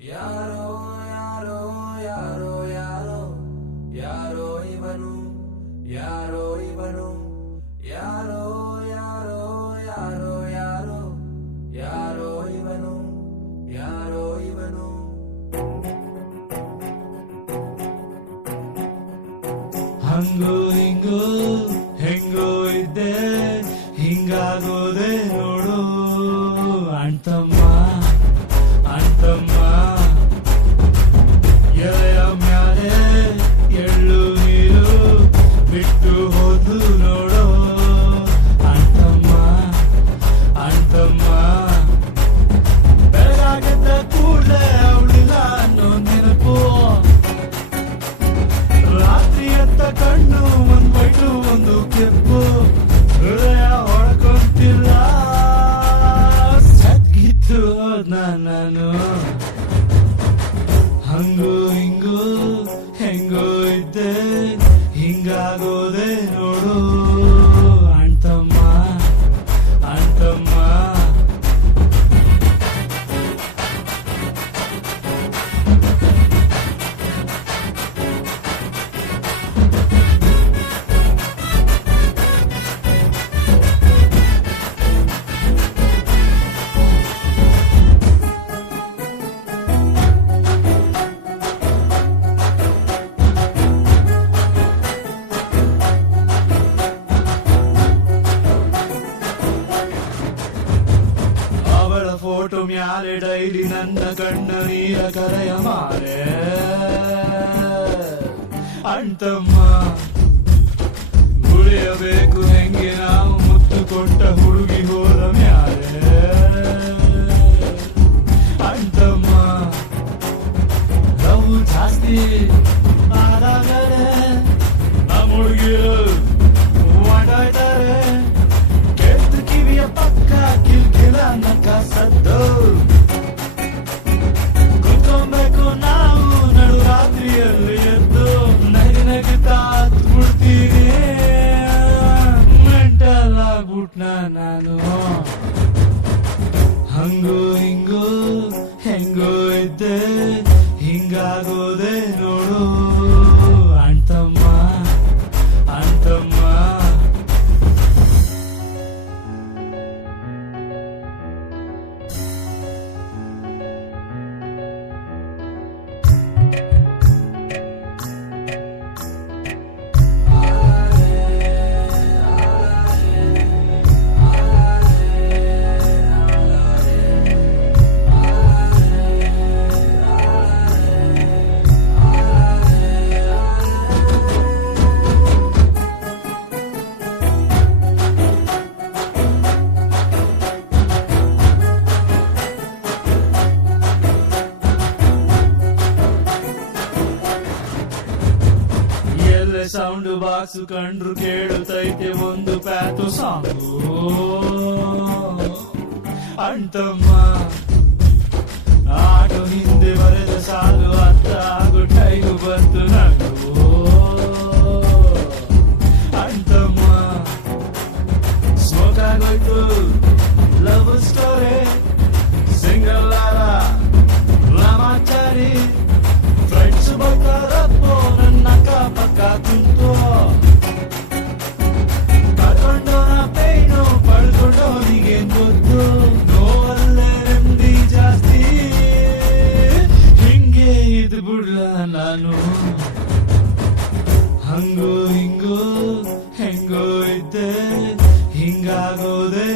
ಯಾರೋ ಯಾರೋ ಯಾರೋ ಯಾರೋ ಯಾರೋ ಇವನು ಯಾರೋ ಇವನು ಯಾರೋ ಯಾರೋ ಯಾರೋ ಯಾರೋ ಯಾರೋ ಇವನು ಯಾರೋ ಇವನು ಹಂಗೋ ಹಿಂಗೋ ಹೆಂಗೋ ಇದ್ದೆ ಹಿಂಗಾಗೋದೆ ನೋಡು ಅಣ್ತಮ್ಮ ಅಣ್ತಮ್ಮ ಎಲೆಯ ಮ್ಯಾಲೆ ಎಳ್ಳು ನೀರು ಬಿಟ್ಟು ಹೋದು ನೋಡು ಅಣ್ತಮ್ಮ ಅಣ್ತಮ್ಮ ಬೆಳಗಾಗದ ಕೂಡಲೇ ಅವಳಿಲ್ಲ ಅನ್ನೋ ನೆನಪು ರಾತ್ರಿ ಅಂತ ಕಣ್ಣು ಒಂದ್ ಬೈಟು ಒಂದು ಕೆಂಪು ಹೃದಯ ಹೊಡ್ಕೊಂತಿಲ್ಲ ಸದ್ಗಿತ್ತು ನಾನು ಹಂಗೋ ಹಿಂಗೋ ಹೆಂಗೋ ಇದ್ದೆ ಹಿಂಗಾಗೋದೆ ನೋಡು ಅಣ್ತಮ್ಮ ಅಣ್ತಮ್ಮ ಫೋಟೋ ಮ್ಯಾಲೆ ಡೈಲಿ ನನ್ನ ಕಣ್ಣ ನೀರ ಕರೆಯ ಮಾರೆ ಅಣ್ತಮ್ಮ ಉಳಿಯಬೇಕು ಹೆಂಗೆ ನಾವು ಮುತ್ತು ಕೊಟ್ಟ ಹುಡುಗಿ ಹೋದ ಮ್ಯಾಲೆ ಅಣ್ತಮ್ಮ ಲವ್ ಜಾಸ್ತಿ ಆದಾಗಲೇ ನಮ್ಮ ಹುಡುಗಿರು ಮಾಡಾಯ್ತಾರೆ ಕೆಟ್ಟ ಕಿವಿಯ ಪಕ್ಕ ಕಿಲ್ಕಿಲ ನಕ್ಕ ಸದ್ದು ಕುತ್ಕೊಬೇಕು ನಾವು ನಡು ರಾತ್ರಿಯಲ್ಲಿ ಎದ್ದು ನಗಿ ನಗುತ್ತಾ ಬಿಡ್ತೀನಿ ಮೆಂಟಲ್ ಆಗ್ಬಿಟ್ನ ನಾನು ಹಂಗೋ ಹಿಂಗೋ ಹೆಂಗೋ ಇದ್ದೆ ಹಿಂಗಾಗೋದೆ ನೋಡು ಅಣ್ತಮ್ಮ ಅಣ್ತಮ್ಮ ಸೌಂಡ್ ಬಾಕ್ಸ್ ಕಂಡ್ರು ಕೇಳುತ್ತೈತೆ ಒಂದು ಪ್ಯಾತು ಸಾಂಗು ಅಣ್ತಮ್ಮ ಆಟೋ ಹಿಂದೆ ಬರೆದ ಸಾಲು ಅತ್ತ ಆಗು ಟೈಗು ಬಂತು ನಗು ಅಣ್ತಮ್ಮ ಸ್ಮೋಕ್ ಆಗೋಯ್ತು love story single Ramachari friends ಬರ್ತಾರಪ್ಪೋ ನನ್ನ ಪಕ್ಕ ಕುಂತು ಕಳ್ಕೊಂಡೋನ ಪೈನು ಪಡ್ಕೊಂಡೋನಿಗೆ ಗೊತ್ತು ನೋವಲ್ಲೇ ನೆಮ್ಮದಿ ಜಾಸ್ತಿ ಹಿಂಗೆ ಇದ್ ಬಿಡ್ಲ ನಾನು ಹಂಗೋ ಹಿಂಗೋ ಹೆಂಗೋ ಇದ್ದೆ ಹಿಂಗಾಗೋದೆ